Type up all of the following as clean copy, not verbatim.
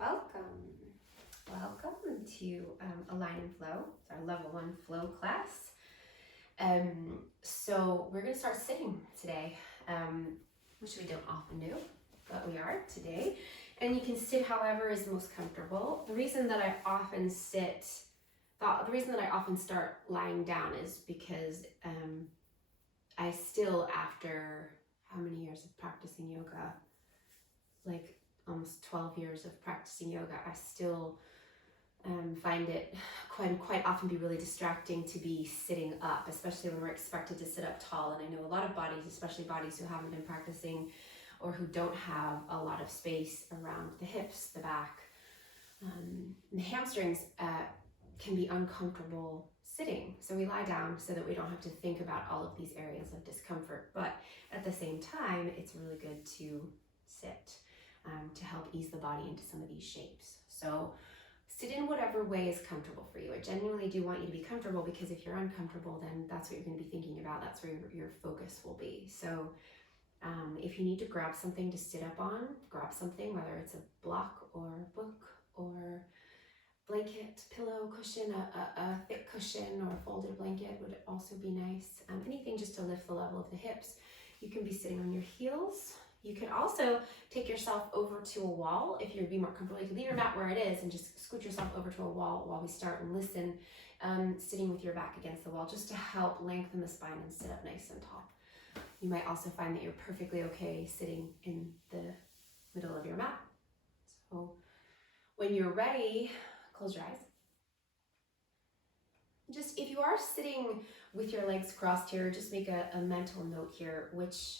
Welcome. Welcome to Align and Flow. It's our level 1 flow class. So we're going to start sitting today, which we don't often do, but we are today. And you can sit however is most comfortable. The reason that I often start lying down is because I still, after how many years of practicing yoga, like almost 12 years of practicing yoga, I still find it quite often be really distracting to be sitting up, especially when we're expected to sit up tall. And I know a lot of bodies, especially bodies who haven't been practicing or who don't have a lot of space around the hips, the back, the hamstrings can be uncomfortable sitting. So we lie down so that we don't have to think about all of these areas of discomfort. But at the same time, it's really good to sit to help ease the body into some of these shapes. So sit in whatever way is comfortable for you. I genuinely do want you to be comfortable, because if you're uncomfortable, then that's what you're going to be thinking about. That's where your focus will be. So if you need to grab something to sit up on, grab something, whether it's a block or book or blanket, pillow, cushion, a thick cushion or a folded blanket would also be nice. Anything just to lift the level of the hips. You can be sitting on your heels. You can also take yourself over to a wall if you'd be more comfortable. You can leave your mat where it is and just scoot yourself over to a wall while we start, and listen, sitting with your back against the wall, just to help lengthen the spine and sit up nice and tall. You might also find that you're perfectly okay sitting in the middle of your mat. So when you're ready, close your eyes. Just, if you are sitting with your legs crossed here, just make a mental note here, which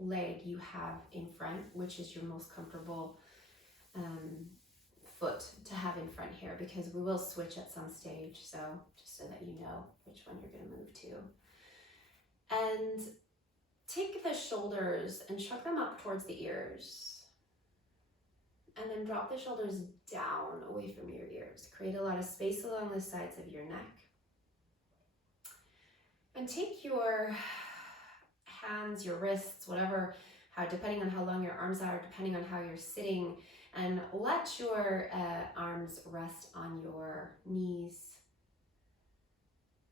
leg you have in front, which is your most comfortable foot to have in front here, because we will switch at some stage. So just so that you know which one you're going to move to. And take the shoulders and shrug them up towards the ears. And then drop the shoulders down away from your ears. Create a lot of space along the sides of your neck. And take your hands, your wrists, whatever, depending on how long your arms are, depending on how you're sitting, and let your arms rest on your knees.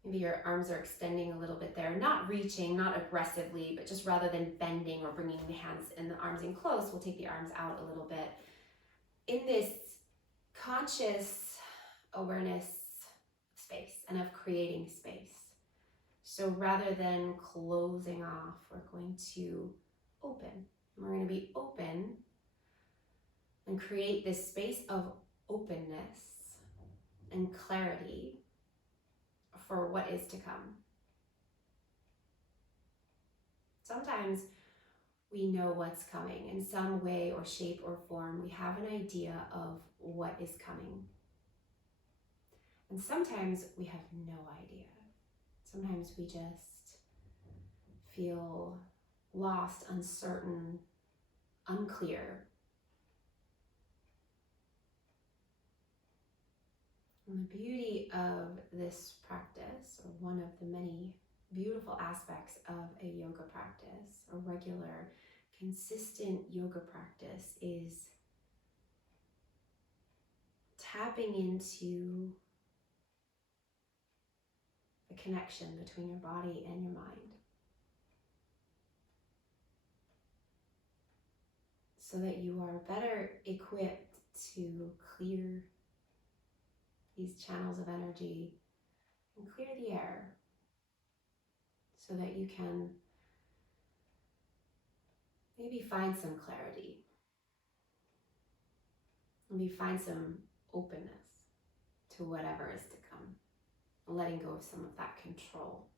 Maybe your arms are extending a little bit there, not reaching, not aggressively, but just rather than bending or bringing the hands and the arms in close, we'll take the arms out a little bit. In this conscious awareness of space and of creating space. So rather than closing off, we're going to open. We're going to be open and create this space of openness and clarity for what is to come. Sometimes we know what's coming in some way or shape or form. We have an idea of what is coming. And sometimes we have no idea. Sometimes we just feel lost, uncertain, unclear. And the beauty of this practice, or one of the many beautiful aspects of a yoga practice, a regular, consistent yoga practice, is tapping into the connection between your body and your mind, so that you are better equipped to clear these channels of energy and clear the air, so that you can maybe find some clarity, maybe find some openness to whatever is to come, letting go of some of that control.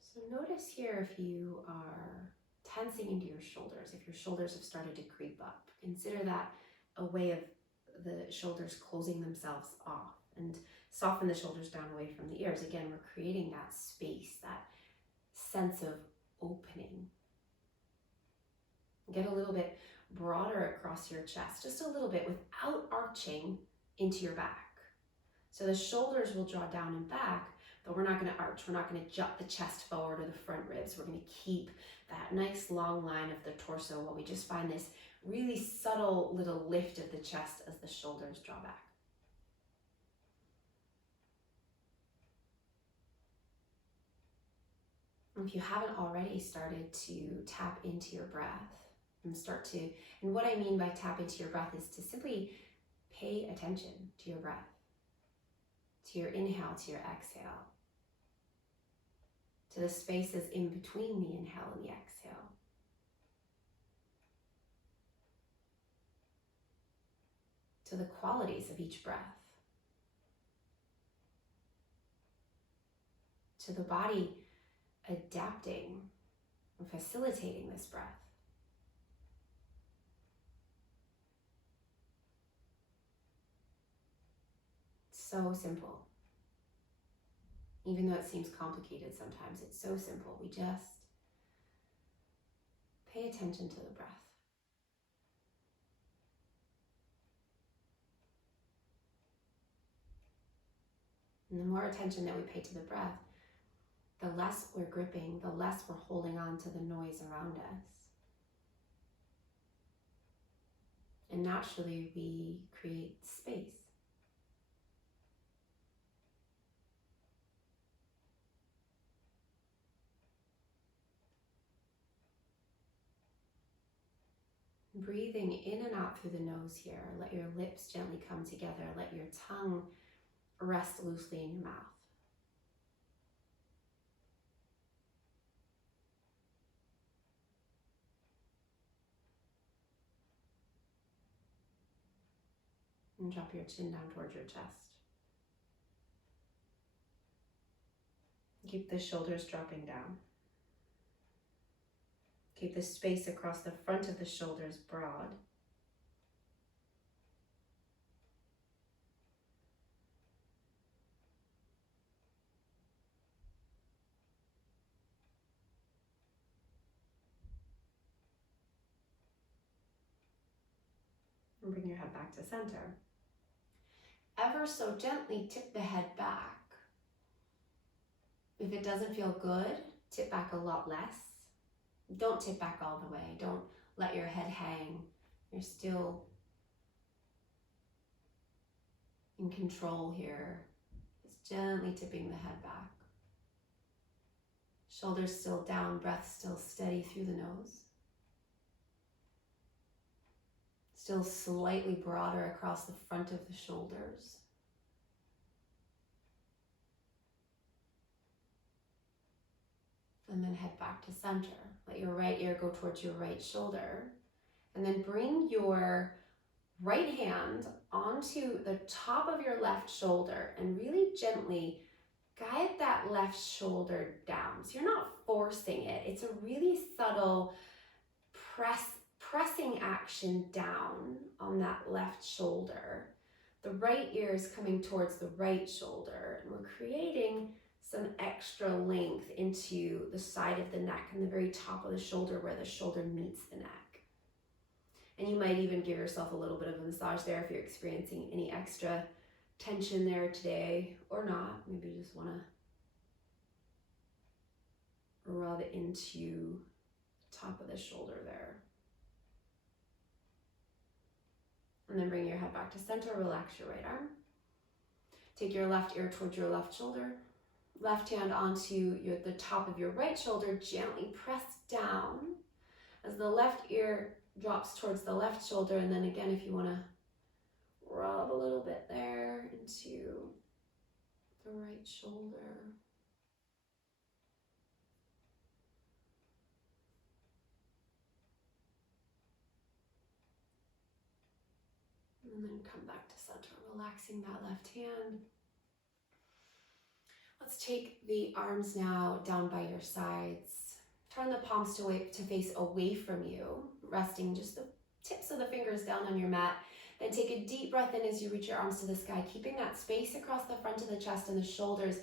So notice here if you are tensing into your shoulders, if your shoulders have started to creep up. Consider that a way of the shoulders closing themselves off, and soften the shoulders down away from the ears. Again, we're creating that space, that sense of opening. Get a little bit broader across your chest, just a little bit, without arching into your back. So the shoulders will draw down and back, but we're not going to arch. We're not going to jut the chest forward or the front ribs. We're going to keep that nice long line of the torso while we just find this really subtle little lift of the chest as the shoulders draw back. If you haven't already started to tap into your breath and and what I mean by tap into your breath is to simply pay attention to your breath, to your inhale, to your exhale, to the spaces in between the inhale and the exhale. To the qualities of each breath. To the body adapting and facilitating this breath. So simple. Even though it seems complicated sometimes, it's so simple. We just pay attention to the breath. And the more attention that we pay to the breath, the less we're gripping, the less we're holding on to the noise around us. And naturally, we create space. Breathing in and out through the nose here. Let your lips gently come together. Let your tongue rest loosely in your mouth. And drop your chin down towards your chest. Keep the shoulders dropping down. Keep the space across the front of the shoulders broad. And bring your head back to center. Ever so gently tip the head back. If it doesn't feel good, tip back a lot less. Don't tip back all the way. Don't let your head hang. You're still in control here. Just gently tipping the head back. Shoulders still down, breath still steady through the nose. Still slightly broader across the front of the shoulders. And then head back to center. Let your right ear go towards your right shoulder. And then bring your right hand onto the top of your left shoulder and really gently guide that left shoulder down. So you're not forcing it. It's a really subtle pressing action down on that left shoulder. The right ear is coming towards the right shoulder, and we're creating some extra length into the side of the neck and the very top of the shoulder where the shoulder meets the neck. And you might even give yourself a little bit of a massage there if you're experiencing any extra tension there today or not. Maybe you just want to rub into the top of the shoulder there. And then bring your head back to center, relax your right arm. Take your left ear towards your left shoulder. Left hand onto the top of your right shoulder, gently press down as the left ear drops towards the left shoulder. And then again, if you want to rub a little bit there into the right shoulder. And then come back to center, relaxing that left hand. Let's take the arms now down by your sides. Turn the palms to face away from you, resting just the tips of the fingers down on your mat. Then take a deep breath in as you reach your arms to the sky, keeping that space across the front of the chest and the shoulders.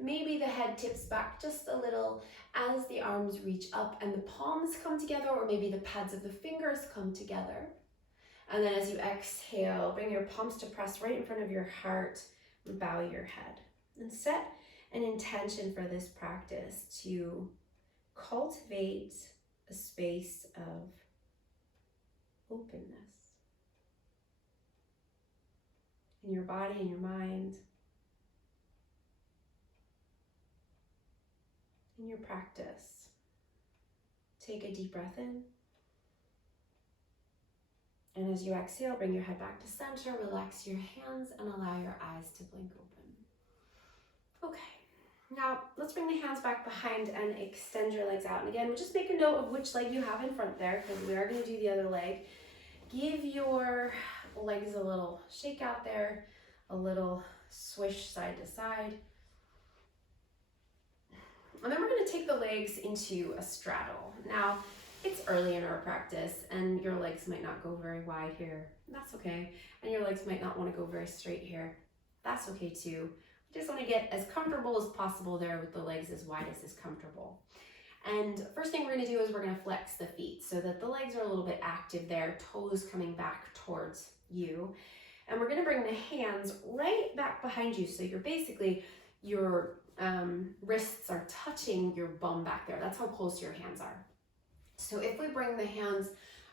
Maybe the head tips back just a little as the arms reach up and the palms come together, or maybe the pads of the fingers come together. And then as you exhale, bring your palms to press right in front of your heart and bow your head. And set an intention for this practice to cultivate a space of openness in your body and your mind, in your practice. Take a deep breath in. And as you exhale, bring your head back to center, relax your hands, and allow your eyes to blink open. Okay, now let's bring the hands back behind and extend your legs out. And again, we'll just make a note of which leg you have in front there, because we are going to do the other leg. Give your legs a little shake out there, a little swish side to side. And then we're going to take the legs into a straddle. Now, it's early in our practice and your legs might not go very wide here. That's okay. And your legs might not want to go very straight here. That's okay too. We just want to get as comfortable as possible there with the legs as wide as is comfortable. And first thing we're going to do is we're going to flex the feet so that the legs are a little bit active there, toes coming back towards you. And we're going to bring the hands right back behind you. So you're basically, your wrists are touching your bum back there. That's how close your hands are. So if we bring the hands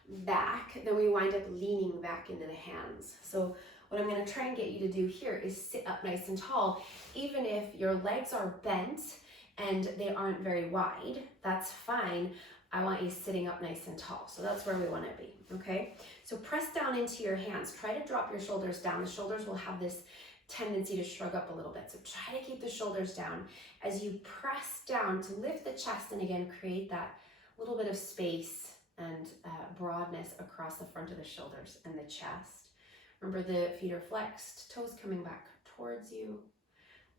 back, then we wind up leaning back into the hands. So what I'm going to try and get you to do here is sit up nice and tall. Even if your legs are bent and they aren't very wide, that's fine. I want you sitting up nice and tall. So that's where we want to be, okay? So press down into your hands. Try to drop your shoulders down. The shoulders will have this tendency to shrug up a little bit. So try to keep the shoulders down as you press down to lift the chest and again, create that little bit of space and broadness across the front of the shoulders and the chest. Remember, the feet are flexed, toes coming back towards you.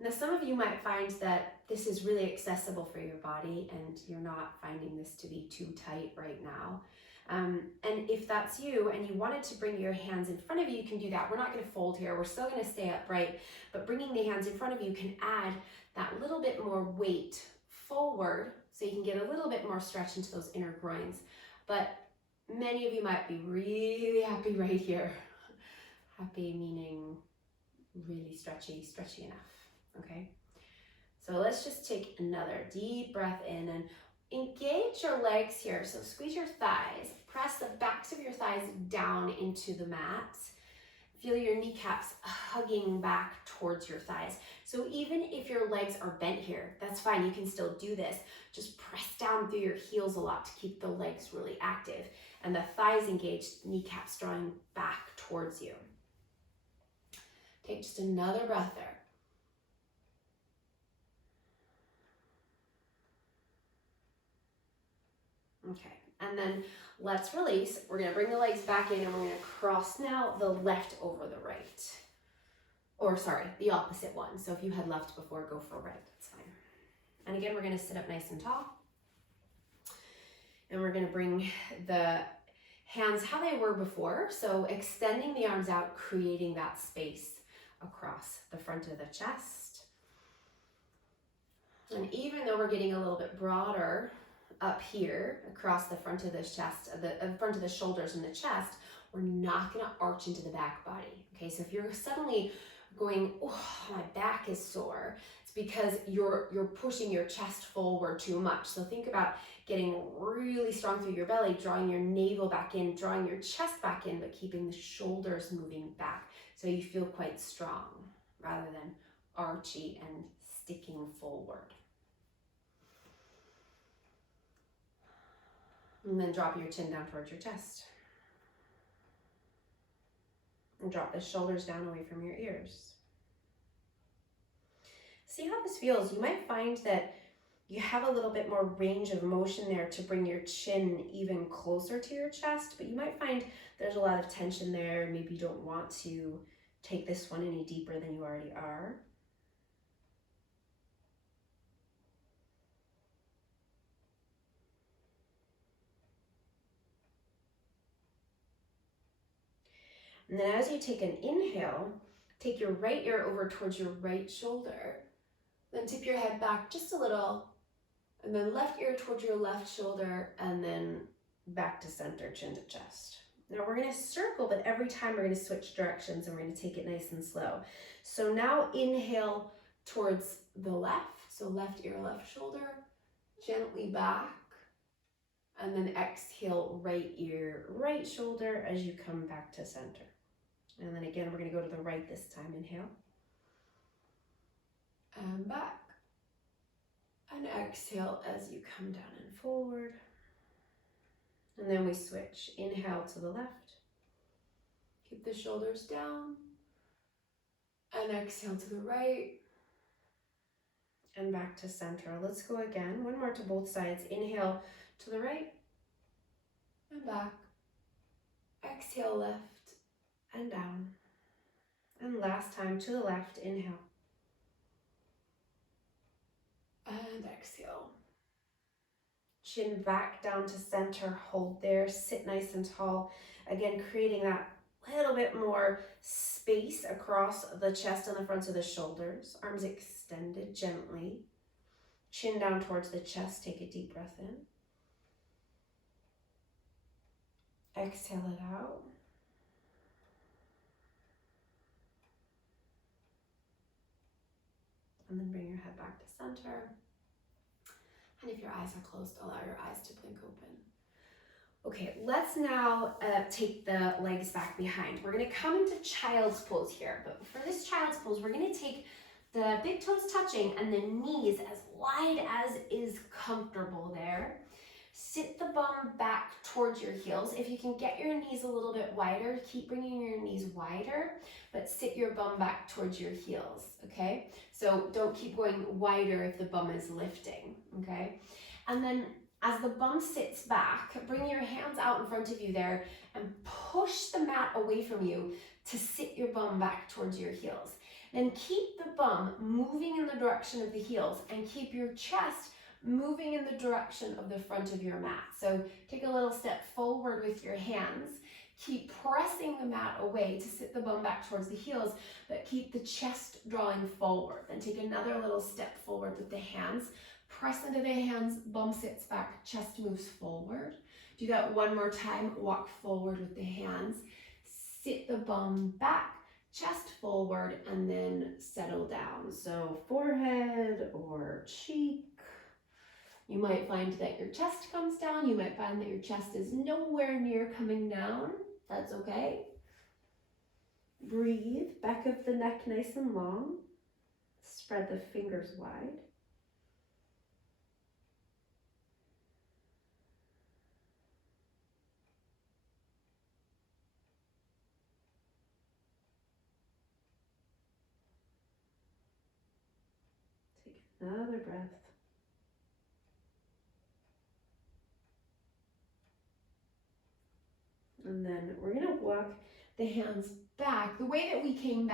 Now, some of you might find that this is really accessible for your body and you're not finding this to be too tight right now. And if that's you and you wanted to bring your hands in front of you, you can do that. We're not going to fold here. We're still going to stay upright, but bringing the hands in front of you can add that little bit more weight forward so you can get a little bit more stretch into those inner groins. But many of you might be really happy right here. Happy meaning really stretchy enough, okay? So let's just take another deep breath in and engage your legs here. So squeeze your thighs, press the backs of your thighs down into the mat. Feel your kneecaps hugging back towards your thighs. So even if your legs are bent here, that's fine. You can still do this. Just press down through your heels a lot to keep the legs really active. And the thighs engaged, kneecaps drawing back towards you. Take just another breath there. Okay, and then let's release. We're gonna bring the legs back in and we're gonna cross now the left over the right. Or sorry, the opposite one. So if you had left before, go for right, that's fine. And again, we're gonna sit up nice and tall. And we're gonna bring the hands how they were before. So extending the arms out, creating that space across the front of the chest. And even though we're getting a little bit broader up here across the front of the chest, the front of the shoulders and the chest, we're not going to arch into the back body. Okay, so if you're suddenly going, oh, my back is sore, it's because you're pushing your chest forward too much. So think about getting really strong through your belly, drawing your navel back in, drawing your chest back in, but keeping the shoulders moving back so you feel quite strong rather than archy and sticking forward. And then drop your chin down towards your chest. And drop the shoulders down away from your ears. See how this feels. You might find that you have a little bit more range of motion there to bring your chin even closer to your chest, but you might find there's a lot of tension there and maybe you don't want to take this one any deeper than you already are. And then as you take an inhale, take your right ear over towards your right shoulder. Then tip your head back just a little. And then left ear towards your left shoulder. And then back to center, chin to chest. Now we're going to circle, but every time we're going to switch directions and we're going to take it nice and slow. So now inhale towards the left. So left ear, left shoulder, gently back. And then exhale, right ear, right shoulder as you come back to center. And then again, we're going to go to the right this time. Inhale. And back. And exhale as you come down and forward. And then we switch. Inhale to the left. Keep the shoulders down. And exhale to the right. And back to center. Let's go again. One more to both sides. Inhale to the right. And back. Exhale left and down. And last time to the left. Inhale. And exhale. Chin back down to center. Hold there. Sit nice and tall. Again, creating that little bit more space across the chest and the fronts of the shoulders. Arms extended gently. Chin down towards the chest. Take a deep breath in. Exhale it out. And then bring your head back to center. And if your eyes are closed, allow your eyes to blink open. Okay, let's now take the legs back behind. We're going to come into child's pose here. But for this child's pose, we're going to take the big toes touching and the knees as wide as is comfortable there. Sit the bum back towards your heels. If you can get your knees a little bit wider, keep bringing your knees wider, but sit your bum back towards your heels, okay? So don't keep going wider if the bum is lifting, okay? And then as the bum sits back, bring your hands out in front of you there and push the mat away from you to sit your bum back towards your heels. Then keep the bum moving in the direction of the heels and keep your chest moving in the direction of the front of your mat. So take a little step forward with your hands. Keep pressing the mat away to sit the bum back towards the heels, but keep the chest drawing forward. Then take another little step forward with the hands. Press into the hands, bum sits back, chest moves forward. Do that one more time. Walk forward with the hands. Sit the bum back, chest forward, and then settle down. So forehead or cheek. You might find that your chest comes down. You might find that your chest is nowhere near coming down. That's okay. Breathe. Back of the neck nice and long. Spread the fingers wide. Take another breath. And then we're going to walk the hands back. The way that we came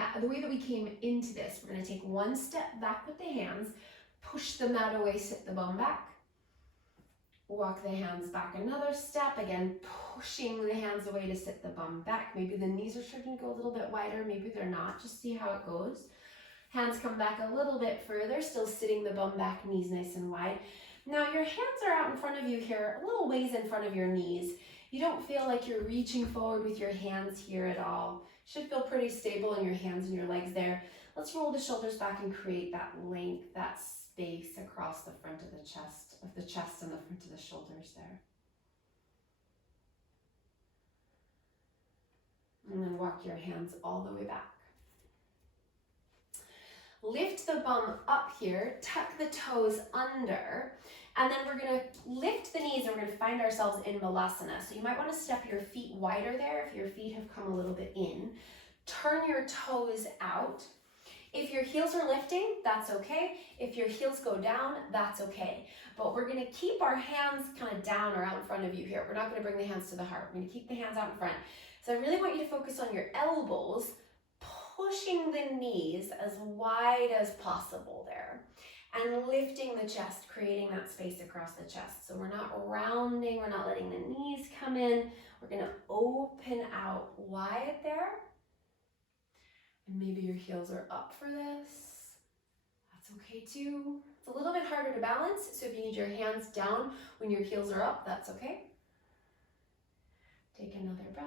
into this, we're going to take one step back with the hands, push the mat away, sit the bum back. Walk the hands back another step, again, pushing the hands away to sit the bum back. Maybe the knees are starting to go a little bit wider, maybe they're not, just see how it goes. Hands come back a little bit further, still sitting the bum back, knees nice and wide. Now your hands are out in front of you here, a little ways in front of your knees. You don't feel like you're reaching forward with your hands here at all. You should feel pretty stable in your hands and your legs there. Let's roll the shoulders back and create that length, that space across the front of the chest and the front of the shoulders there. And then walk your hands all the way back. Lift the bum up here, tuck the toes under, and then we're going to lift the knees and we're going to find ourselves in Balasana. So you might want to step your feet wider there if your feet have come a little bit in. Turn your toes out. If your heels are lifting, that's okay. If your heels go down, that's okay. But we're going to keep our hands kind of down or out in front of you here. We're not going to bring the hands to the heart. We're going to keep the hands out in front. So I really want you to focus on your elbows, pushing the knees as wide as possible there. And lifting the chest, creating that space across the chest. So we're not rounding, we're not letting the knees come in. We're going to open out wide there. And maybe your heels are up for this. That's okay too. It's a little bit harder to balance, so if you need your hands down when your heels are up, that's okay. Take another breath.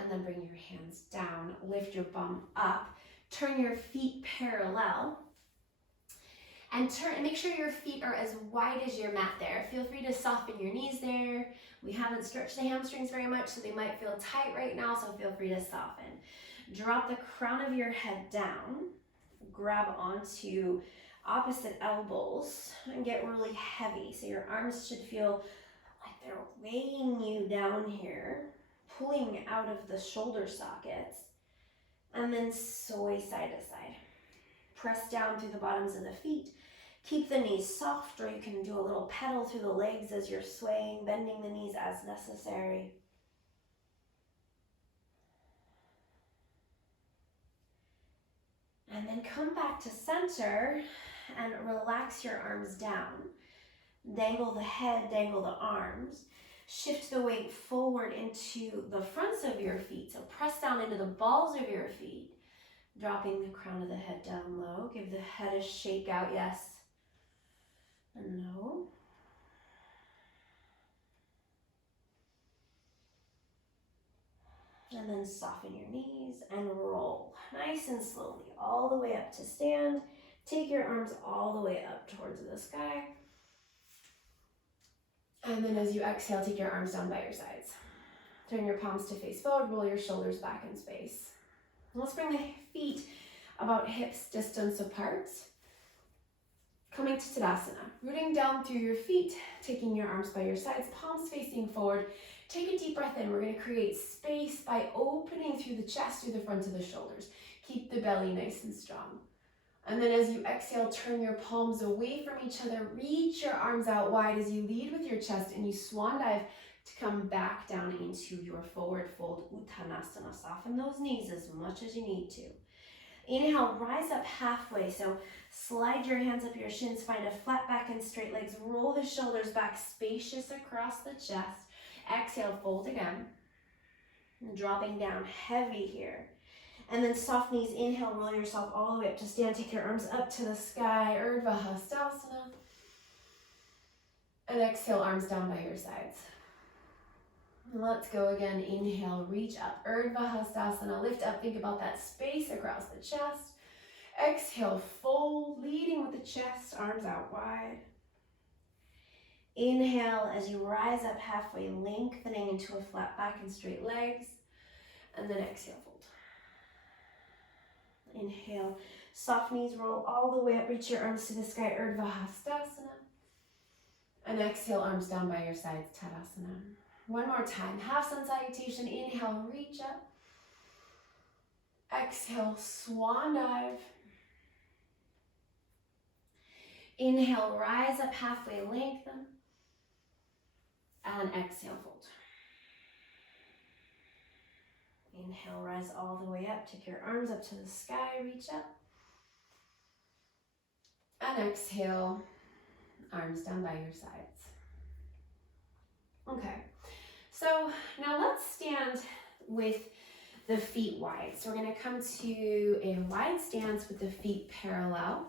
And then bring your hands down, lift your bum up, turn your feet parallel, and make sure your feet are as wide as your mat there. Feel free to soften your knees there. We haven't stretched the hamstrings very much, so they might feel tight right now, so feel free to soften. Drop the crown of your head down, grab onto opposite elbows, and get really heavy. So your arms should feel like they're weighing you down here, pulling out of the shoulder sockets, and then sway side to side. Press down through the bottoms of the feet. Keep the knees soft, or you can do a little pedal through the legs as you're swaying, bending the knees as necessary. And then come back to center and relax your arms down. Dangle the head, dangle the arms. Shift the weight forward into the fronts of your feet. So press down into the balls of your feet, dropping the crown of the head down low. Give the head a shake out, yes and no. And then soften your knees and roll nice and slowly all the way up to stand. Take your arms all the way up towards the sky. And then as you exhale, take your arms down by your sides. Turn your palms to face forward, roll your shoulders back in space. Let's bring the feet about hips distance apart. Coming to Tadasana, rooting down through your feet, taking your arms by your sides, palms facing forward. Take a deep breath in. We're going to create space by opening through the chest, through the front of the shoulders. Keep the belly nice and strong. And then as you exhale, turn your palms away from each other. Reach your arms out wide as you lead with your chest, and you swan dive to come back down into your forward fold Uttanasana. Soften those knees as much as you need to. Inhale, rise up halfway. So slide your hands up your shins, find a flat back and straight legs. Roll the shoulders back, spacious across the chest. Exhale, fold again. Dropping down heavy here. And then soft knees, inhale, roll yourself all the way up to stand. Take your arms up to the sky, Urdhva Hastasana. And exhale, arms down by your sides. Let's go again. Inhale, reach up, Urdhva Hastasana. Lift up, think about that space across the chest. Exhale, fold, leading with the chest, arms out wide. Inhale as you rise up halfway, lengthening into a flat back and straight legs. And then exhale, fold. Inhale, soft knees, roll all the way up, reach your arms to the sky, Urdhva Hastasana. And exhale, arms down by your sides, Tadasana. One more time, half sun salutation. Inhale, reach up. Exhale, swan dive. Inhale, rise up halfway, lengthen. And exhale, fold. Inhale, rise all the way up. Take your arms up to the sky, reach up. And exhale, arms down by your sides. Okay, so now let's stand with the feet wide. So we're going to come to a wide stance with the feet parallel.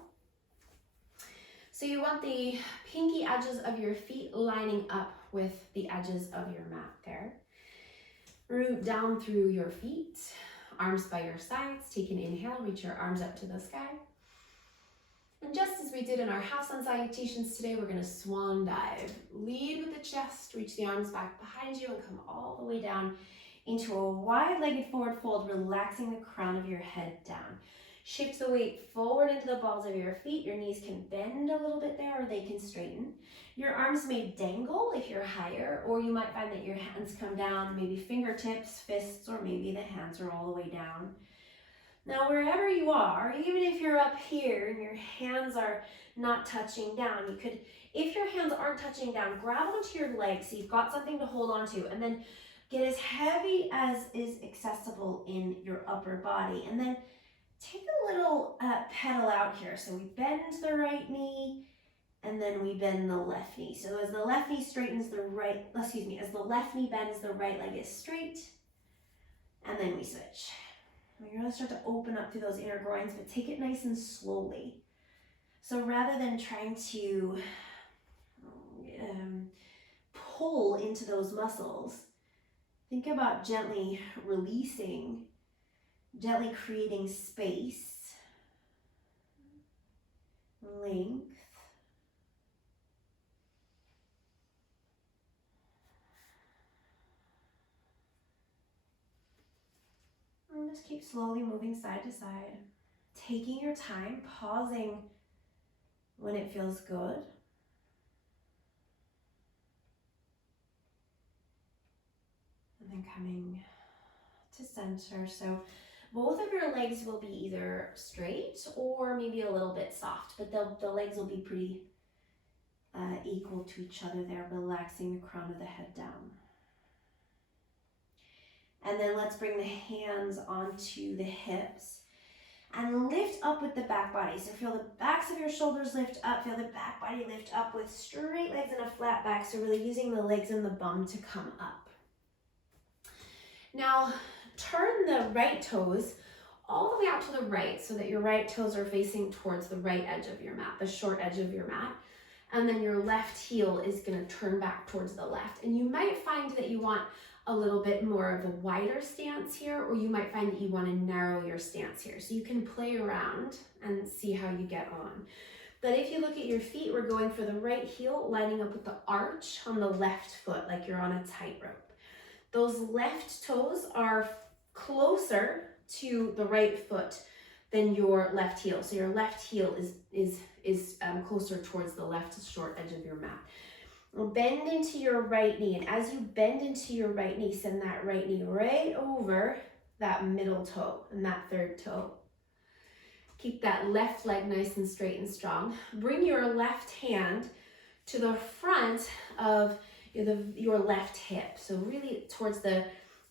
So you want the pinky edges of your feet lining up with the edges of your mat there. Root down through your feet, arms by your sides. Take an inhale, reach your arms up to the sky. And just as we did in our half sun salutations today, we're going to swan dive. Lead with the chest, reach the arms back behind you and come all the way down into a wide-legged forward fold, relaxing the crown of your head down. Shift the weight forward into the balls of your feet. Your knees can bend a little bit there or they can straighten. Your arms may dangle if you're higher, or you might find that your hands come down, maybe fingertips, fists, or maybe the hands are all the way down. Now, wherever you are, even if you're up here and your hands are not touching down, you could, if your hands aren't touching down, grab onto your legs so you've got something to hold on to, and then get as heavy as is accessible in your upper body. And then take a little pedal out here. So we bend the right knee, and then we bend the left knee. So as the left knee straightens the right, as the left knee bends, the right leg is straight, and then we switch. You're going to start to open up through those inner groins, but take it nice and slowly. So rather than trying to pull into those muscles, Think about gently releasing, gently creating space, length. And just keep slowly moving side to side, taking your time, pausing when it feels good. And then coming to center. So both of your legs will be either straight or maybe a little bit soft, but the legs will be pretty equal to each other there, relaxing the crown of the head down. And then let's bring the hands onto the hips and lift up with the back body. So feel the backs of your shoulders lift up, feel the back body lift up with straight legs and a flat back. So really using the legs and the bum to come up. Now turn the right toes all the way out to the right so that your right toes are facing towards the right edge of your mat, the short edge of your mat. And then your left heel is going to turn back towards the left. And you might find that you want a little bit more of a wider stance here, or you might find that you want to narrow your stance here. So you can play around and see how you get on. But if you look at your feet, we're going for the right heel lining up with the arch on the left foot, like you're on a tightrope. Those left toes are closer to the right foot than your left heel. So your left heel is closer towards the left short edge of your mat. Bend into your right knee, and as you bend into your right knee, send that right knee right over that middle toe and that third toe. Keep that left leg nice and straight and strong. Bring your left hand to the front of your left hip, so really towards the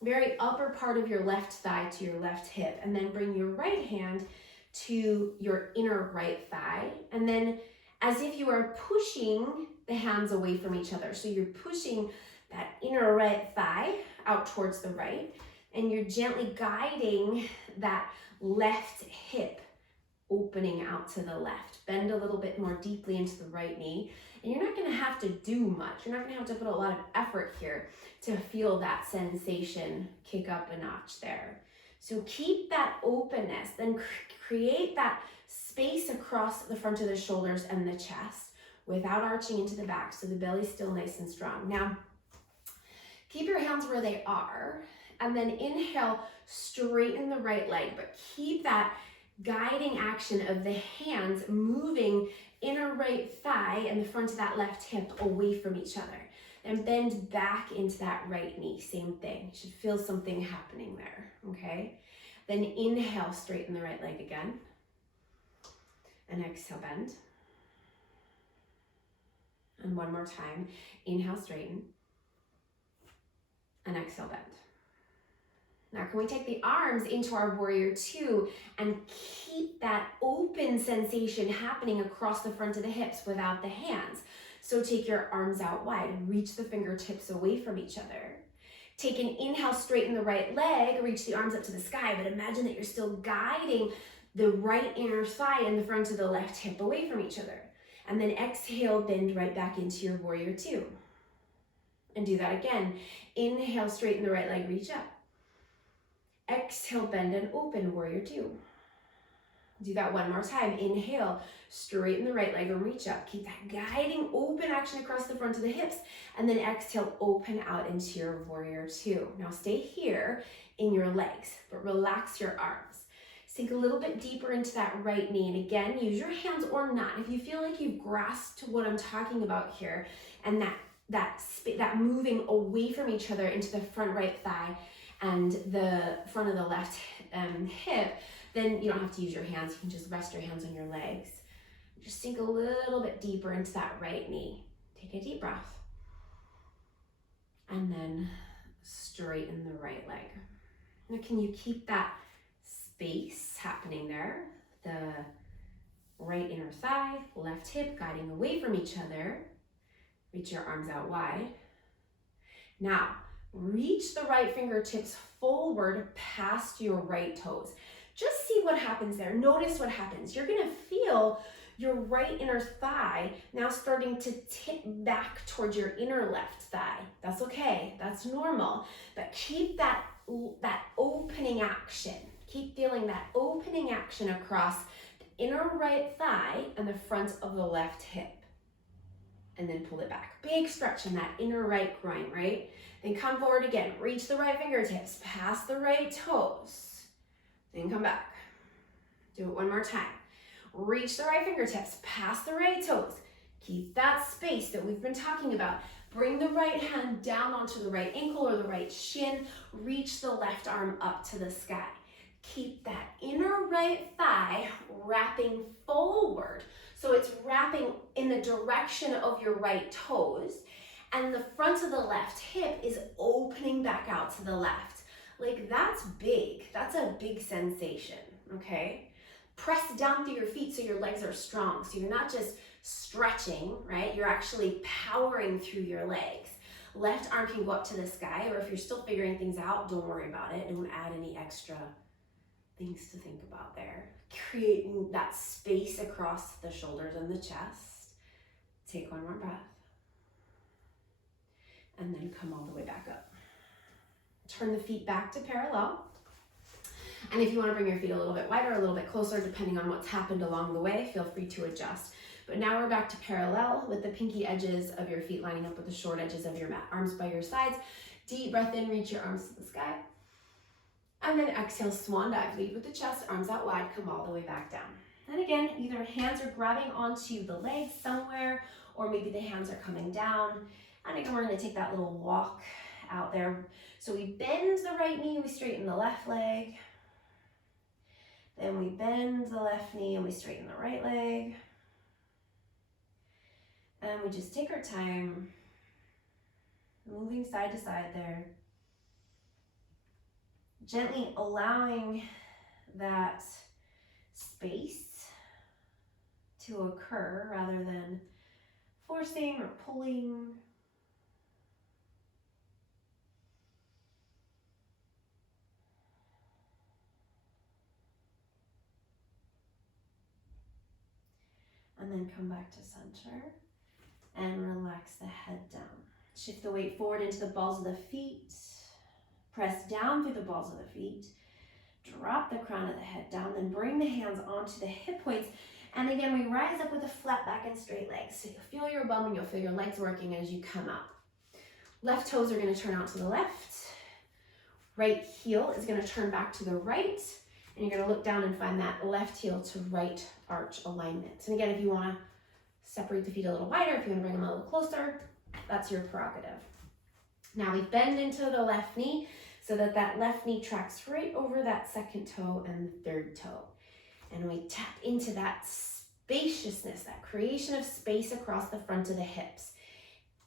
very upper part of your left thigh to your left hip, and then bring your right hand to your inner right thigh, and then as if you are pushing the hands away from each other. So you're pushing that inner right thigh out towards the right, and you're gently guiding that left hip opening out to the left. Bend a little bit more deeply into the right knee, and you're not going to have to do much. You're not going to have to put a lot of effort here to feel that sensation kick up a notch there. So keep that openness, then create that space across the front of the shoulders and the chest without arching into the back, so the belly's still nice and strong. Now, keep your hands where they are, and then inhale, straighten the right leg, but keep that guiding action of the hands moving inner right thigh and the front of that left hip away from each other. And bend back into that right knee, same thing. You should feel something happening there, okay? Then inhale, straighten the right leg again. And exhale, bend. And one more time, inhale, straighten. And exhale, bend. Now, can we take the arms into our warrior two and keep that open sensation happening across the front of the hips without the hands? So take your arms out wide, reach the fingertips away from each other. Take an inhale, straighten the right leg, reach the arms up to the sky, but imagine that you're still guiding the right inner thigh and the front of the left hip away from each other. And then exhale, bend right back into your warrior two. And do that again. Inhale, straighten the right leg, reach up. Exhale, bend and open, warrior two. Do that one more time. Inhale, straighten the right leg and reach up. Keep that guiding open action across the front of the hips. And then exhale, open out into your warrior two. Now stay here in your legs, but relax your arms. Sink a little bit deeper into that right knee. And again, use your hands or not. If you feel like you've grasped what I'm talking about here, and that moving away from each other into the front right thigh and the front of the left hip, then you don't have to use your hands. You can just rest your hands on your legs. Just sink a little bit deeper into that right knee. Take a deep breath. And then straighten the right leg. Now, can you keep that space happening there? The right inner thigh, left hip guiding away from each other. Reach your arms out wide. Now, reach the right fingertips forward past your right toes. Just see what happens there. Notice what happens. You're gonna feel your right inner thigh now starting to tip back towards your inner left thigh. That's That's okay, that's normal. But keep that opening action. Keep feeling that opening action across the inner right thigh and the front of the left hip. And then pull it back. Big stretch in that inner right groin, right? Then come forward again. Reach the right fingertips, past the right toes. Then come back. Do it one more time. Reach the right fingertips, past the right toes. Keep that space that we've been talking about. Bring the right hand down onto the right ankle or the right shin. Reach the left arm up to the sky. Keep that inner right thigh wrapping forward. So it's wrapping in the direction of your right toes, and the front of the left hip is opening back out to the left. Like, that's big. That's a big sensation, okay? Press down through your feet so your legs are strong. So you're not just stretching, right? You're actually powering through your legs. Left arm can go up to the sky, or if you're still figuring things out, don't worry about it. Don't add any extra things to think about there. Creating that space across the shoulders and the chest. Take one more breath. And then come all the way back up. Turn the feet back to parallel. And if you want to bring your feet a little bit wider, a little bit closer, depending on what's happened along the way, feel free to adjust. But now we're back to parallel with the pinky edges of your feet lining up with the short edges of your mat. Arms by your sides. Deep breath in, reach your arms to the sky. And then exhale, swan dive. Lead with the chest, arms out wide, come all the way back down. And again, either hands are grabbing onto the legs somewhere, or maybe the hands are coming down. And again, we're gonna take that little walk out there. So we bend the right knee, we straighten the left leg. Then we bend the left knee and we straighten the right leg. And we just take our time, moving side to side there. Gently allowing that space to occur rather than forcing or pulling. And then come back to center and relax the head down. Shift the weight forward into the balls of the feet. Press down through the balls of the feet. Drop the crown of the head down, then bring the hands onto the hip points. And again, we rise up with a flat back and straight legs. So you'll feel your bum and you'll feel your legs working as you come up. Left toes are gonna turn out to the left. Right heel is gonna turn back to the right. And you're gonna look down and find that left heel to right arch alignment. And again, if you wanna separate the feet a little wider, if you wanna bring them a little closer, that's your prerogative. Now we bend into the left knee so that that left knee tracks right over that second toe and the third toe. And we tap into that spaciousness, that creation of space across the front of the hips.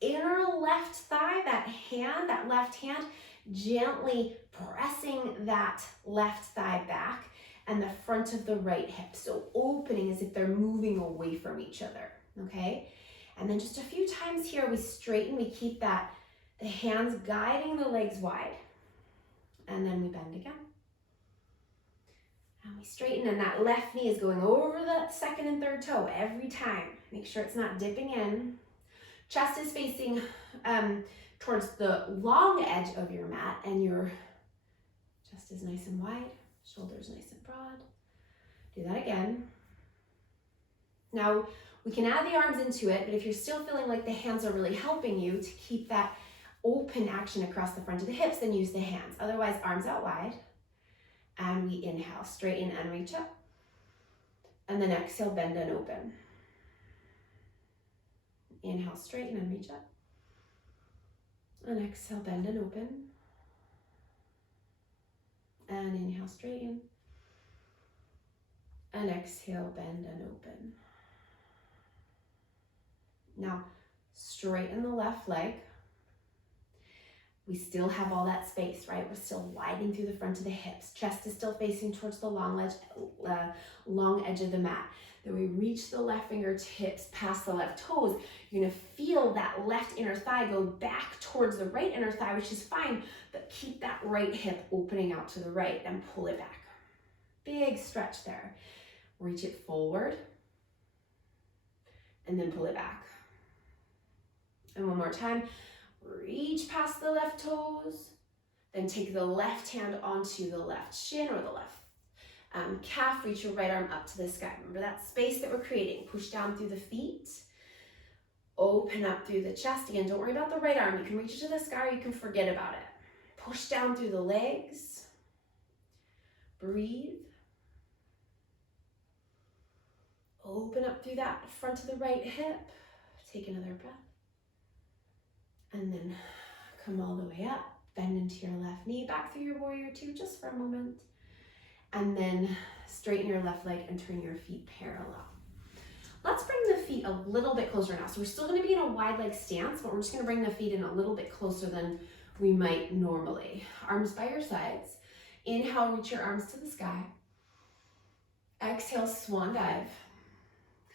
Inner left thigh, that left hand, gently pressing that left thigh back and the front of the right hip. So opening as if they're moving away from each other, okay? And then just a few times here, we straighten, we keep the hands guiding the legs wide. And then we bend again. And we straighten, and that left knee is going over the second and third toe every time. Make sure it's not dipping in. Chest is facing towards the long edge of your mat, and your chest is nice and wide, shoulders nice and broad. Do that again. Now, we can add the arms into it, but if you're still feeling like the hands are really helping you to keep that open action across the front of the hips, then use the hands. Otherwise, arms out wide. And we inhale, straighten and reach up. And then exhale, bend and open. Inhale, straighten and reach up. And exhale, bend and open. And inhale, straighten. And exhale, bend and open. Now, straighten the left leg. We still have all that space, right? We're still widening through the front of the hips. Chest is still facing towards the long edge of the mat. Then we reach the left fingertips past the left toes. You're gonna feel that left inner thigh go back towards the right inner thigh, which is fine, but keep that right hip opening out to the right and pull it back. Big stretch there. Reach it forward and then pull it back. And one more time. Reach past the left toes. Then take the left hand onto the left shin or the left calf. Reach your right arm up to the sky. Remember that space that we're creating. Push down through the feet. Open up through the chest. Again, don't worry about the right arm. You can reach it to the sky or you can forget about it. Push down through the legs. Breathe. Open up through that front of the right hip. Take another breath. And then come all the way up. Bend into your left knee. Back through your warrior two just for a moment. And then straighten your left leg and turn your feet parallel. Let's bring the feet a little bit closer now. So we're still going to be in a wide leg stance, but we're just going to bring the feet in a little bit closer than we might normally. Arms by your sides. Inhale, reach your arms to the sky. Exhale, swan dive.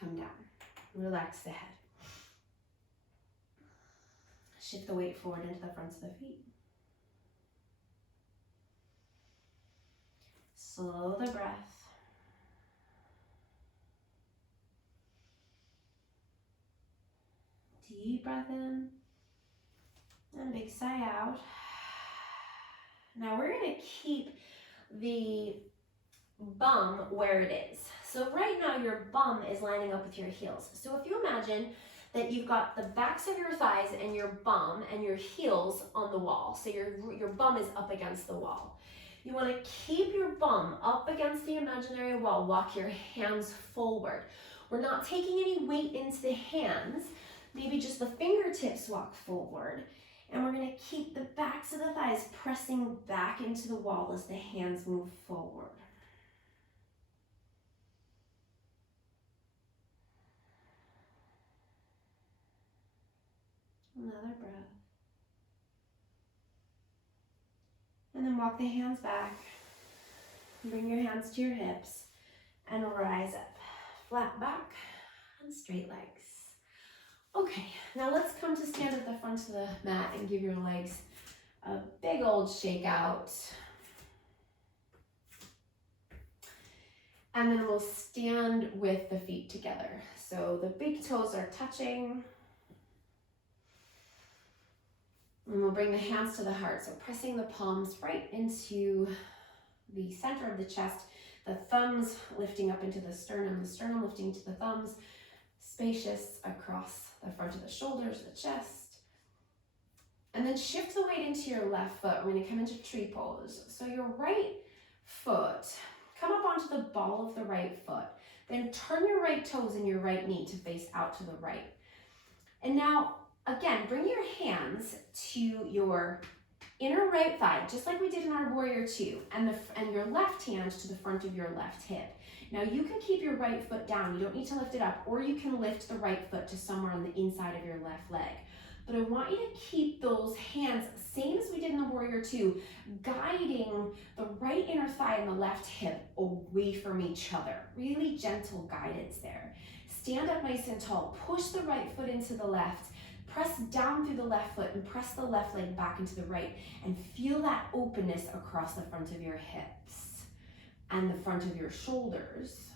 Come down. Relax the head. Shift the weight forward into the fronts of the feet. Slow the breath. Deep breath in. And big sigh out. Now we're going to keep the bum where it is. So right now your bum is lining up with your heels. So if you imagine that you've got the backs of your thighs and your bum and your heels on the wall. So your bum is up against the wall. You want to keep your bum up against the imaginary wall. Walk your hands forward. We're not taking any weight into the hands. Maybe just the fingertips walk forward. And we're going to keep the backs of the thighs pressing back into the wall as the hands move forward. Another breath. And then walk the hands back. Bring your hands to your hips and rise up. Flat back and straight legs. Okay, now let's come to stand at the front of the mat and give your legs a big old shake out. And then we'll stand with the feet together. So the big toes are touching. And we'll bring the hands to the heart. So pressing the palms right into the center of the chest, the thumbs lifting up into the sternum lifting into the thumbs, spacious across the front of the shoulders, the chest. And then shift the weight into your left foot. We're going to come into tree pose. So your right foot, come up onto the ball of the right foot. Then turn your right toes and your right knee to face out to the right. And now, again, bring your hands to your inner right thigh, just like we did in our warrior two, and your left hand to the front of your left hip. Now you can keep your right foot down. You don't need to lift it up, or you can lift the right foot to somewhere on the inside of your left leg. But I want you to keep those hands, same as we did in the warrior two, guiding the right inner thigh and the left hip away from each other. Really gentle guidance there. Stand up nice and tall. Push the right foot into the left. Press down through the left foot and press the left leg back into the right, and feel that openness across the front of your hips and the front of your shoulders.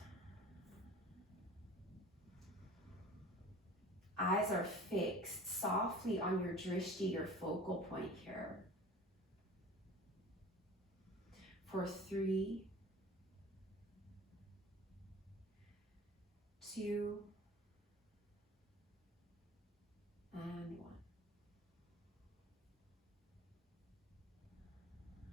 Eyes are fixed softly on your drishti, your focal point here. For 3, 2, and 1.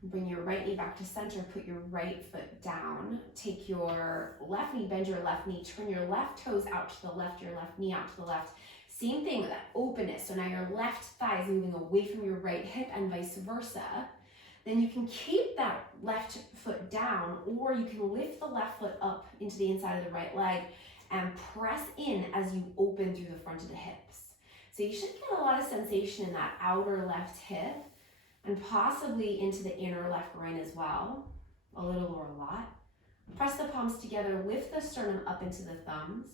Bring your right knee back to center, put your right foot down. Take your left knee, bend your left knee, turn your left toes out to the left, your left knee out to the left. Same thing with that openness. So now your left thigh is moving away from your right hip and vice versa. Then you can keep that left foot down, or you can lift the left foot up into the inside of the right leg and press in as you open through the front of the hips. So you should get a lot of sensation in that outer left hip and possibly into the inner left groin as well, a little or a lot. Press the palms together, lift the sternum up into the thumbs,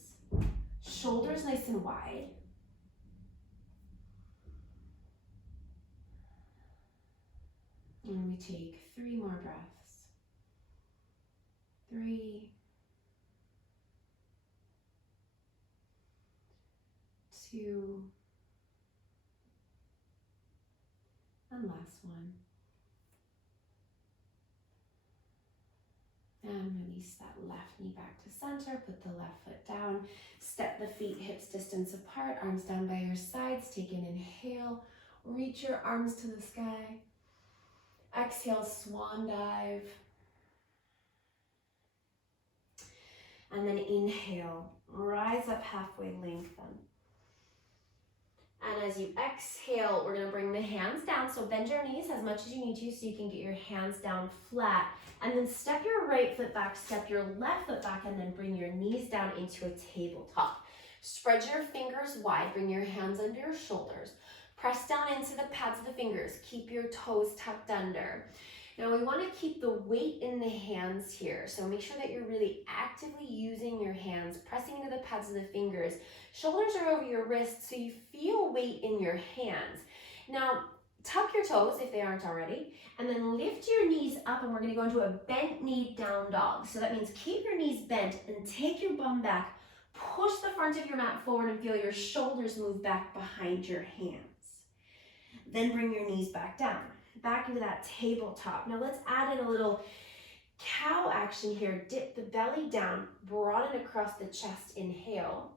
shoulders nice and wide. And we take 3 more breaths. 3, 2, And last one. And release that left knee back to center. Put the left foot down. Step the feet hips distance apart. Arms down by your sides. Take an inhale. Reach your arms to the sky. Exhale, swan dive. And then inhale. Rise up halfway, lengthen. And as you exhale, we're going to bring the hands down. So bend your knees as much as you need to so you can get your hands down flat. And then step your right foot back, step your left foot back, and then bring your knees down into a tabletop. Spread your fingers wide. Bring your hands under your shoulders. Press down into the pads of the fingers. Keep your toes tucked under. Now we want to keep the weight in the hands here. So make sure that you're really actively using your hands, pressing into the pads of the fingers. Shoulders are over your wrists so you feel weight in your hands. Now tuck your toes if they aren't already, and then lift your knees up, and we're going to go into a bent knee down dog. So that means keep your knees bent and take your bum back. Push the front of your mat forward and feel your shoulders move back behind your hands. Then bring your knees back down. Back into that tabletop. Now let's add in a little cow action here. Dip the belly down, broaden across the chest, inhale.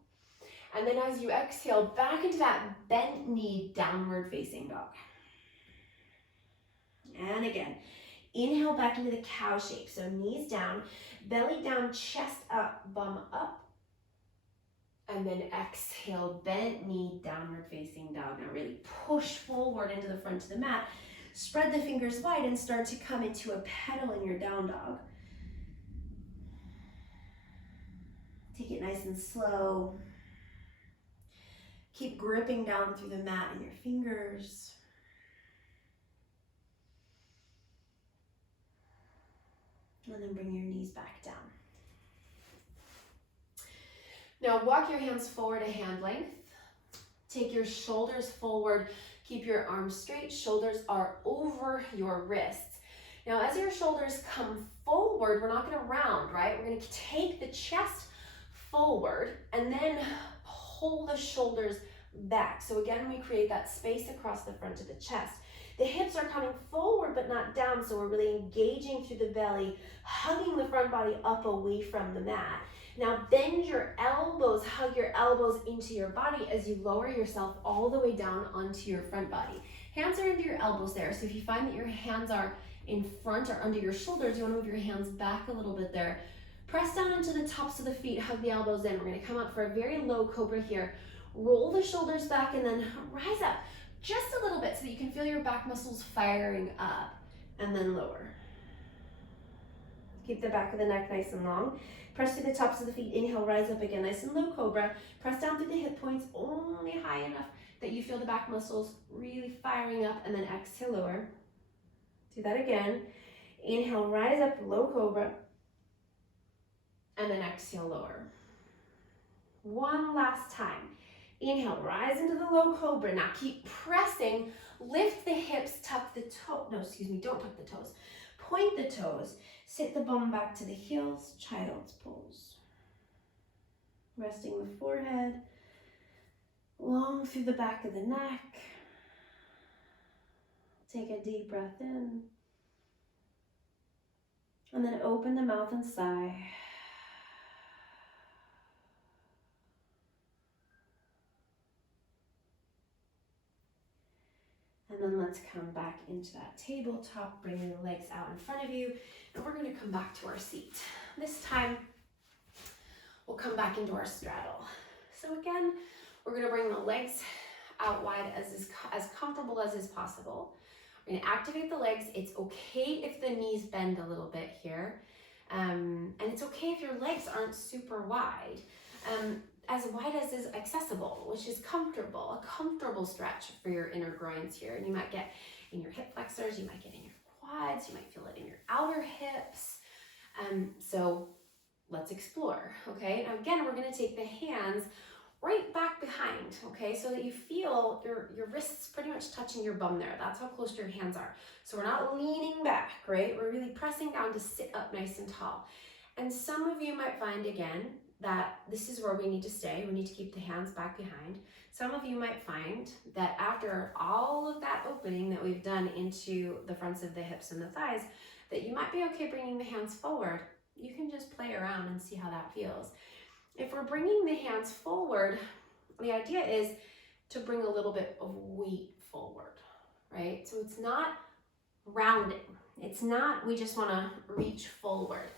And then as you exhale, back into that bent knee, downward facing dog. And again, inhale back into the cow shape. So knees down, belly down, chest up, bum up. And then exhale, bent knee, downward facing dog. Now really push forward into the front of the mat. Spread the fingers wide and start to come into a pedal in your down dog. Take it nice and slow. Keep gripping down through the mat in your fingers. And then bring your knees back down. Now walk your hands forward a hand length. Take your shoulders forward. Keep your arms straight. Shoulders are over your wrists. Now as your shoulders come forward, we're not going to round, right? We're going to take the chest forward and then pull the shoulders back. So again, we create that space across the front of the chest. The hips are coming forward but not down, so we're really engaging through the belly, hugging the front body up away from the mat. Now bend your elbows, hug your elbows into your body as you lower yourself all the way down onto your front body. Hands are into your elbows there, so if you find that your hands are in front or under your shoulders, you want to move your hands back a little bit there. Press down into the tops of the feet, hug the elbows in. We're going to come up for a very low cobra here. Roll the shoulders back and then rise up just a little bit so that you can feel your back muscles firing up, and then lower. Keep the back of the neck nice and long. Press through the tops of the feet. Inhale, rise up again, nice and low cobra. Press down through the hip points, only high enough that you feel the back muscles really firing up, and then exhale, lower. Do that again. Inhale, rise up, low cobra, and then exhale, lower. One last time. Inhale, rise into the low cobra. Now keep pressing. Lift the hips, tuck the toe. No, excuse me, don't tuck the toes. Point the toes. Sit the bum back to the heels, child's pose. Resting the forehead, long through the back of the neck. Take a deep breath in. And then open the mouth and sigh. And then let's come back into that tabletop, bringing the legs out in front of you, and we're going to come back to our seat. This time, we'll come back into our straddle. So again, we're going to bring the legs out wide as comfortable as is possible. We're going to activate the legs. It's okay if the knees bend a little bit here, and it's okay if your legs aren't super wide. As wide as is accessible, which is comfortable, a comfortable stretch for your inner groins here. And you might get in your hip flexors, you might get in your quads, you might feel it in your outer hips. So let's explore, okay? Now again, we're gonna take the hands right back behind, okay? So that you feel your wrists pretty much touching your bum there. That's how close your hands are. So we're not leaning back, right? We're really pressing down to sit up nice and tall. And some of you might find, again, that this is where we need to stay. We need to keep the hands back behind. Some of you might find that after all of that opening that we've done into the fronts of the hips and the thighs, that you might be okay bringing the hands forward. You can just play around and see how that feels. If we're bringing the hands forward, the idea is to bring a little bit of weight forward, right? So it's not rounding. It's not, we just want to reach forward.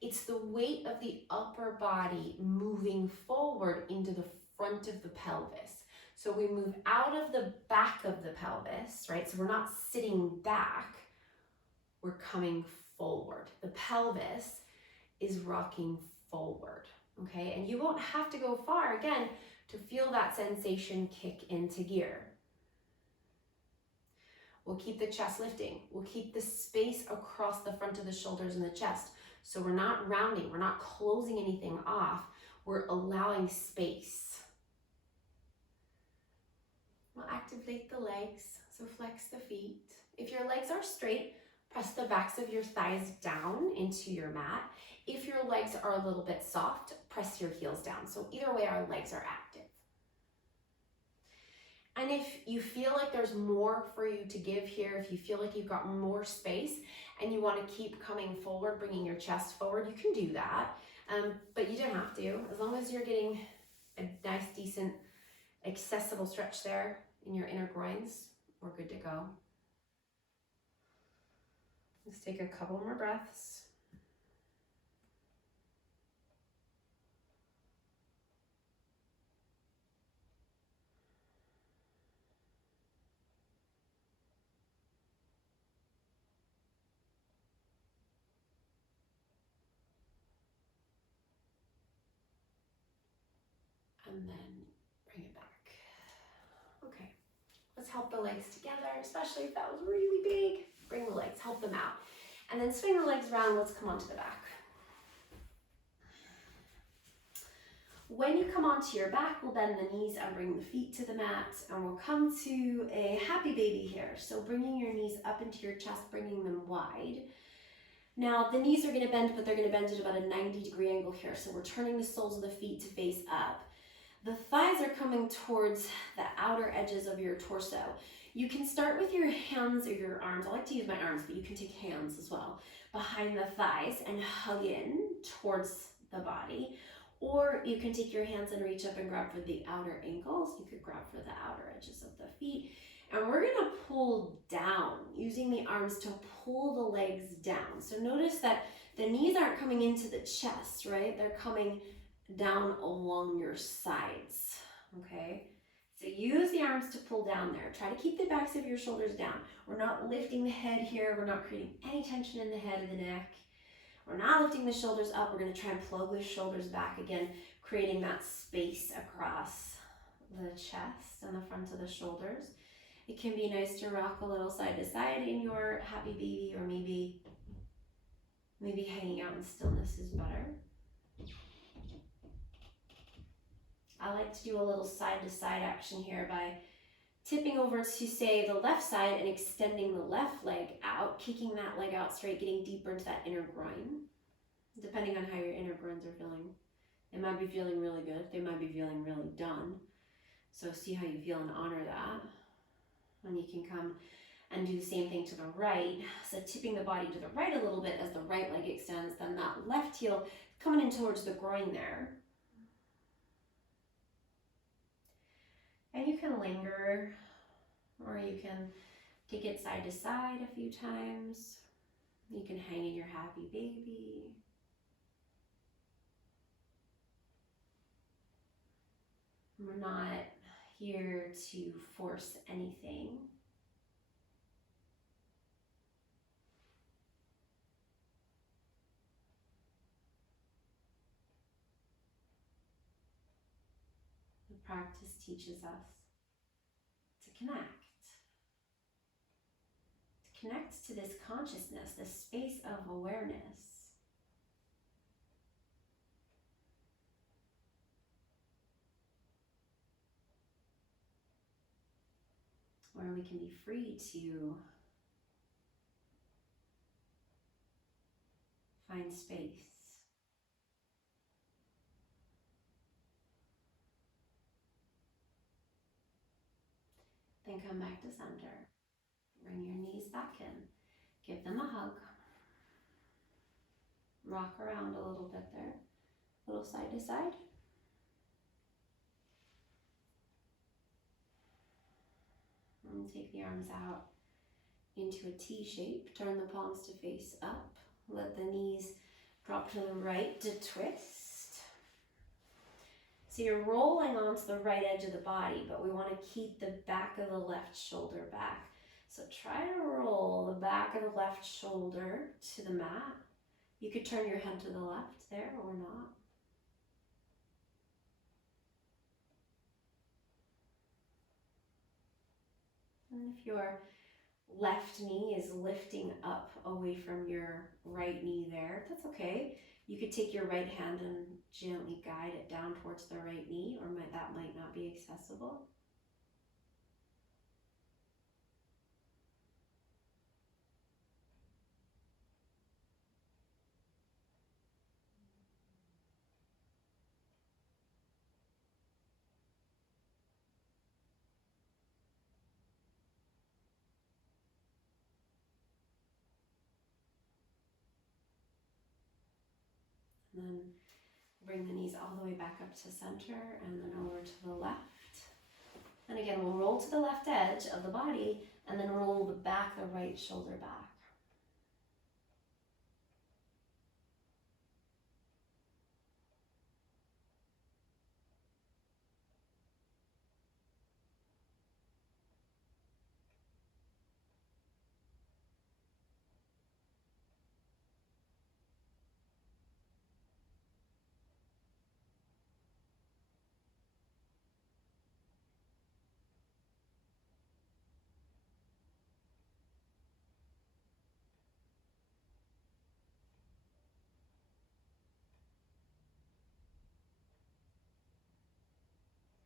It's the weight of the upper body moving forward into the front of the pelvis. So we move out of the back of the pelvis, right? So we're not sitting back, we're coming forward. The pelvis is rocking forward, okay? And you won't have to go far, again, to feel that sensation kick into gear. We'll keep the chest lifting. We'll keep the space across the front of the shoulders and the chest. So we're not rounding, we're not closing anything off, we're allowing space. We'll activate the legs, so flex the feet. If your legs are straight, press the backs of your thighs down into your mat. If your legs are a little bit soft, press your heels down. So either way, our legs are active. And if you feel like there's more for you to give here, if you feel like you've got more space and you want to keep coming forward, bringing your chest forward, you can do that. But you don't have to. As long as you're getting a nice, decent, accessible stretch there in your inner groins, we're good to go. Let's take a couple more breaths. And then bring it back. Okay, let's help the legs together, especially if that was really big. Bring the legs, help them out. And then swing the legs around, let's come onto the back. When you come onto your back, we'll bend the knees and bring the feet to the mat, and we'll come to a happy baby here. So bringing your knees up into your chest, bringing them wide. Now the knees are gonna bend, but they're gonna bend at about a 90-degree angle here. So we're turning the soles of the feet to face up. The thighs are coming towards the outer edges of your torso. You can start with your hands or your arms. I like to use my arms, but you can take hands as well, behind the thighs and hug in towards the body. Or you can take your hands and reach up and grab for the outer ankles. You could grab for the outer edges of the feet. And we're gonna pull down, using the arms to pull the legs down. So notice that the knees aren't coming into the chest, right? They're coming down along your sides, okay? So use the arms to pull down there. Try to keep the backs of your shoulders down. We're not lifting the head here. We're not creating any tension in the head and the neck. We're not lifting the shoulders up. We're gonna try and plug the shoulders back again, creating that space across the chest and the front of the shoulders. It can be nice to rock a little side to side in your happy baby, or maybe hanging out in stillness is better. I like to do a little side to side action here by tipping over to, say, the left side and extending the left leg out, kicking that leg out straight, getting deeper into that inner groin, depending on how your inner groins are feeling. They might be feeling really good. They might be feeling really done. So see how you feel and honor that. And you can come and do the same thing to the right. So tipping the body to the right a little bit as the right leg extends, then that left heel coming in towards the groin there. And you can linger, or you can take it side to side a few times. You can hang in your happy baby. We're not here to force anything. The practice teaches us to connect. To connect to this consciousness, this space of awareness. Where we can be free to find space. Then come back to center. Bring your knees back in. Give them a hug. Rock around a little bit there. Little side to side. And take the arms out into a T shape. Turn the palms to face up. Let the knees drop to the right to twist. So you're rolling onto the right edge of the body, but we want to keep the back of the left shoulder back. So try to roll the back of the left shoulder to the mat. You could turn your head to the left there or not. And if your left knee is lifting up away from your right knee there, that's okay. You could take your right hand and gently guide it down towards the right knee, or that might not be accessible. And then bring the knees all the way back up to center and then over to the left. And again, we'll roll to the left edge of the body and then roll the back, the right shoulder back.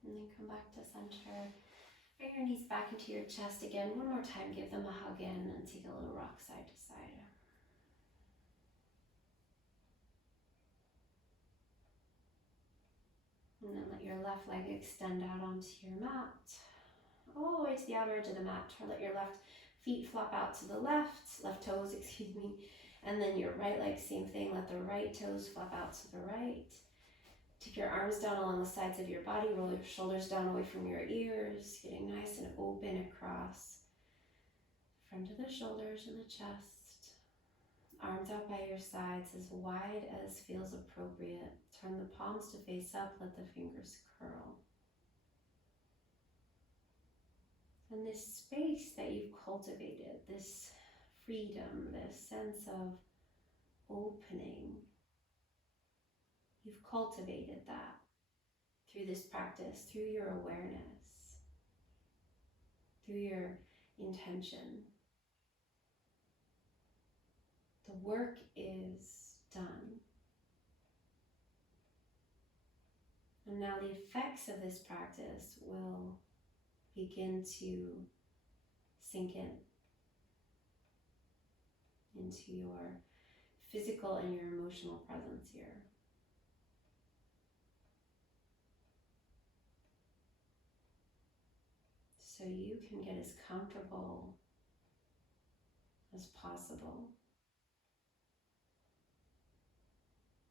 And then come back to center. Bring your knees back into your chest again. One more time, give them a hug in and take a little rock side to side. And then let your left leg extend out onto your mat. All the way to the outer edge of the mat. Let your left feet flop out to the left toes, excuse me. And then your right leg, same thing. Let the right toes flop out to the right. Take your arms down along the sides of your body. Roll your shoulders down away from your ears. Getting nice and open across the front of the shoulders and the chest. Arms out by your sides as wide as feels appropriate. Turn the palms to face up. Let the fingers curl. And this space that you've cultivated, this freedom, this sense of opening, you've cultivated that through this practice, through your awareness, through your intention. The work is done. And now the effects of this practice will begin to sink into your physical and your emotional presence here. So you can get as comfortable as possible.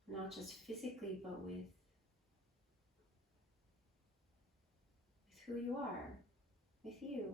Not just physically, but with who you are, with you.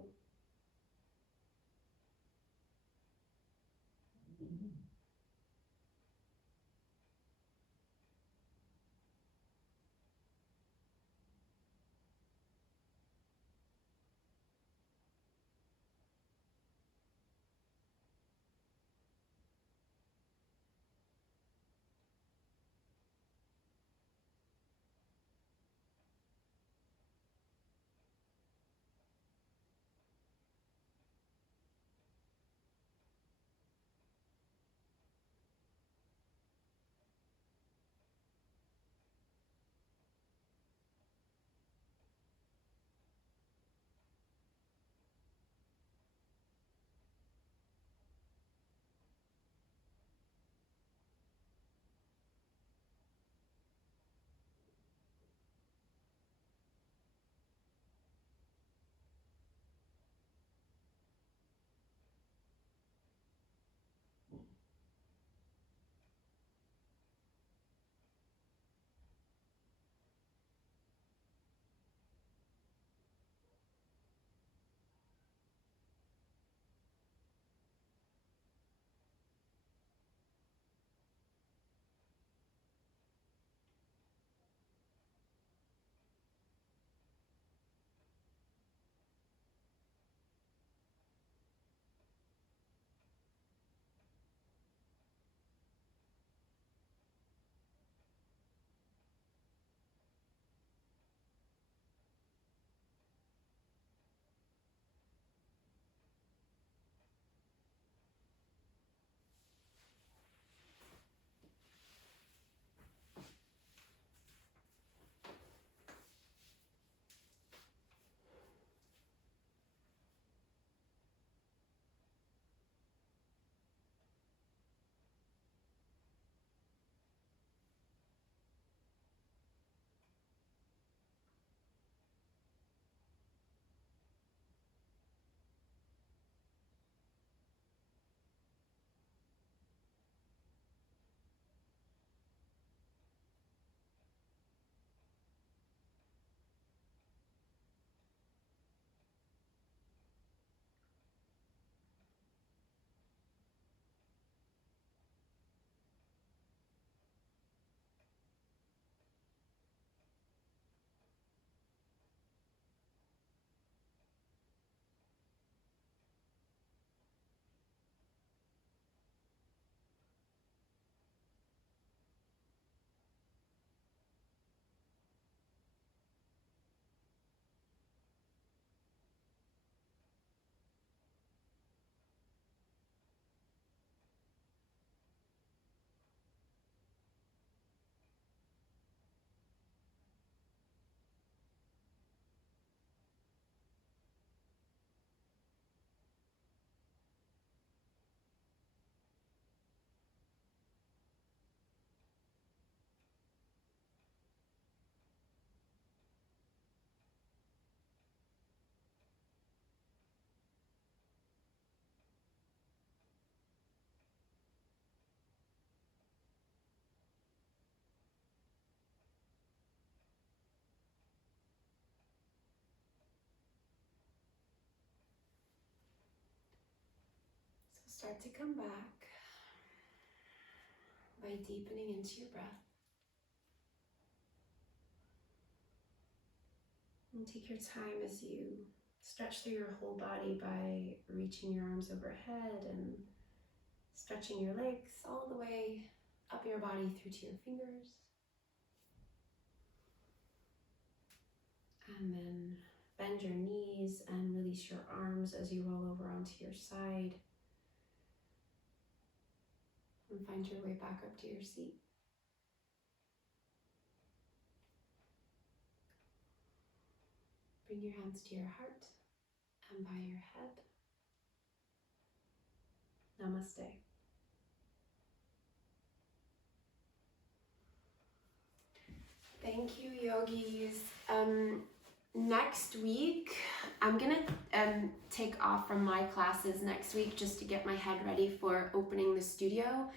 Start to come back by deepening into your breath. And take your time as you stretch through your whole body by reaching your arms overhead and stretching your legs all the way up your body through to your fingers. And then bend your knees and release your arms as you roll over onto your side. And find your way back up to your seat. Bring your hands to your heart and by your head. Namaste. Thank you, yogis. Next week, I'm gonna take off from my classes next week just to get my head ready for opening the studio.